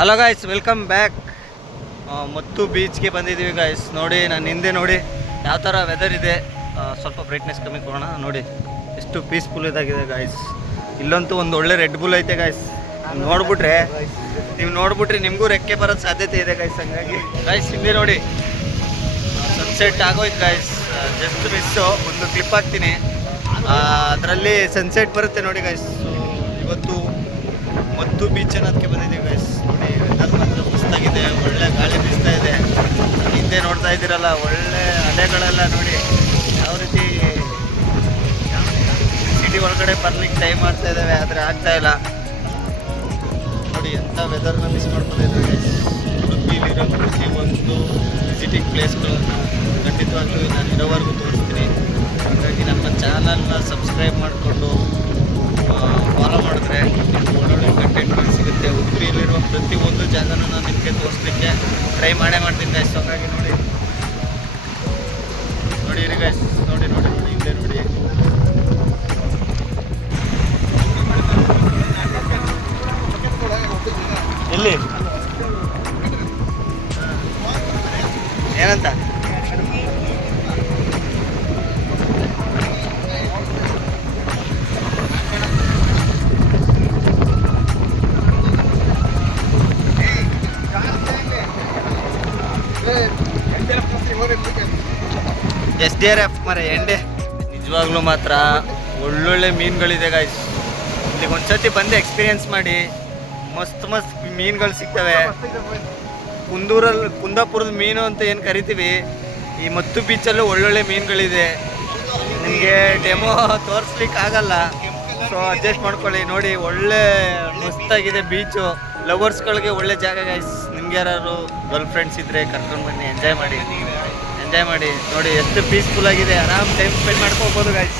Hello guys, welcome back. ಮತ್ತು ಬೀಚ್ಗೆ ಬಂದಿದ್ದೀವಿ guys. ನೋಡಿ ನಾನು ಹಿಂದೆ ನೋಡಿ ಯಾವ ಥರ ವೆದರ್ ಇದೆ. ಸ್ವಲ್ಪ ಬ್ರೈಟ್ನೆಸ್ ಕಮ್ಮಿ ಕೊಡೋಣ. ನೋಡಿ ಎಷ್ಟು ಪೀಸ್ಫುಲ್ ಇದಾಗಿದೆ ಗಾಯ್ಸ್. ಇಲ್ಲಂತೂ ಒಂದು ಒಳ್ಳೆ ರೆಡ್ ಬುಲ್ ಐತೆ ಗಾಯ್ಸ್. ನೀವು ನೋಡ್ಬಿಟ್ರೆ ನಿಮಗೂ ರೆಕ್ಕೆ ಬರೋದು ಸಾಧ್ಯತೆ ಇದೆ ಗಾಯ್ಸ್. ಹಂಗಾಗಿ ಗಾಯ್ಸ್ ಹಿಂದೆ ನೋಡಿ ಸನ್ಸೆಟ್ ಆಗೋಯ್ತು ಗಾಯ್ಸ್. ಜಸ್ಟ್ ಮಿಸ್ಸು, ಒಂದು ಕ್ಲಿಪ್ ಹಾಕ್ತೀನಿ, ಅದರಲ್ಲಿ ಸನ್ಸೆಟ್ ಬರುತ್ತೆ ನೋಡಿ ಗಾಯ್ಸ್. ಇವತ್ತು ಮತ್ತು ಬೀಚ್ ಅನ್ನೋದಕ್ಕೆ ಬಂದಿದ್ದೀವಿ ಗೈಸ್. ನೋಡಿ ವೆದರ್ ಮಾತ್ರ ಮಸ್ತಾಗಿದೆ, ಒಳ್ಳೆ ಗಾಳಿ ಬೀಸ್ತಾ ಇದೆ. ಹಿಂದೆ ನೋಡ್ತಾ ಇದ್ದೀರಲ್ಲ, ಒಳ್ಳೆ ಅಲೆಗಳೆಲ್ಲ ನೋಡಿ ಯಾವ ರೀತಿ ಸಿಟಿ ಒಳಗಡೆ ಬರ್ಲಿಕ್ಕೆ ಟ್ರೈ ಮಾಡ್ತಾ ಇದ್ದಾವೆ, ಆದರೆ ಆಗ್ತಾ ಇಲ್ಲ. ನೋಡಿ ಎಂಥ ವೆದರ್ನ ಮಿಸ್ ಮಾಡ್ಕೊಂಡಿದ್ದಾರೆ ಗೈಸ್. ಉಡುಪಿಲಿರೋ ಪ್ರತಿಯೊಂದು ವಿಸಿಟಿಂಗ್ ಪ್ಲೇಸ್ಗಳನ್ನು ಖಂಡಿತವಾಗ್ಲೂ ನಾನು ಇರೋವರೆಗೂ ತೋರಿಸ್ತೀನಿ. ಹಾಗಾಗಿ ನಮ್ಮ ಚಾನಲ್ನ ಸಬ್ಸ್ಕ್ರೈಬ್ ಮಾಡಿಕೊಂಡು ಫಾಲೋ ಮಾಡಿದ್ರೆ ಒಳ್ಳೊಳ್ಳೆ ಕಂಟೆಂಟ್ಗಳು ಸಿಗುತ್ತೆ. ಉಡುಪಿಯಲ್ಲಿರುವ ಪ್ರತಿಯೊಂದು ಜಾಗನೂ ನಾನು ನಿಮಗೆ ತೋರಿಸ್ಲಿಕ್ಕೆ ಟ್ರೈ ಮಾಡ್ತೀನಿ ಗೈಸ್. ಹಾಗಾಗಿ ನೋಡಿ ಇರಿ ಗೈಸ್, ನೋಡಿ ಹಿಂದೆ ನೋಡಿ. ಎಲ್ಲಿ ಏನಂತ SDRF ಮರೆ ಎಂಡೆ. ನಿಜವಾಗ್ಲೂ ಮಾತ್ರ ಒಳ್ಳೊಳ್ಳೆ ಮೀನುಗಳಿದೆ ಗಾಯ್ಸ್. ಇಲ್ಲಿಗೆ ಒಂದ್ಸತಿ ಬಂದು ಎಕ್ಸ್ಪೀರಿಯೆನ್ಸ್ ಮಾಡಿ. ಮಸ್ತ್ ಮೀನುಗಳು ಸಿಗ್ತವೆ. ಕುಂದಾಪುರದ ಮೀನು ಅಂತ ಏನು ಕರಿತೀವಿ, ಈ ಮತ್ತು ಬೀಚಲ್ಲೂ ಒಳ್ಳೊಳ್ಳೆ ಮೀನುಗಳಿದೆ. ನಿಮಗೆ ಡೆಮೋ ತೋರಿಸ್ಲಿಕ್ಕೆ ಆಗಲ್ಲ, ಸೊ ಅಡ್ಜಸ್ಟ್ ಮಾಡ್ಕೊಳ್ಳಿ. ನೋಡಿ ಒಳ್ಳೆ ಮಸ್ತಾಗಿದೆ ಬೀಚು. ಲವರ್ಸ್ಗಳಿಗೆ ಒಳ್ಳೆ ಜಾಗ ಗೈಸ್. ನಿಮ್ಗೆ ಯಾರು ಗರ್ಲ್ ಫ್ರೆಂಡ್ಸ್ ಇದ್ದರೆ ಕರ್ಕೊಂಡು ಬನ್ನಿ, ಎಂಜಾಯ್ ಮಾಡಿ. ನೋಡಿ ಎಷ್ಟು ಪೀಸ್ಫುಲ್ ಆಗಿದೆ. ಆರಾಮ್ ಟೈಮ್ ಸ್ಪೆಂಡ್ ಮಾಡ್ಕೋಬೋದು ಗೈಸ್.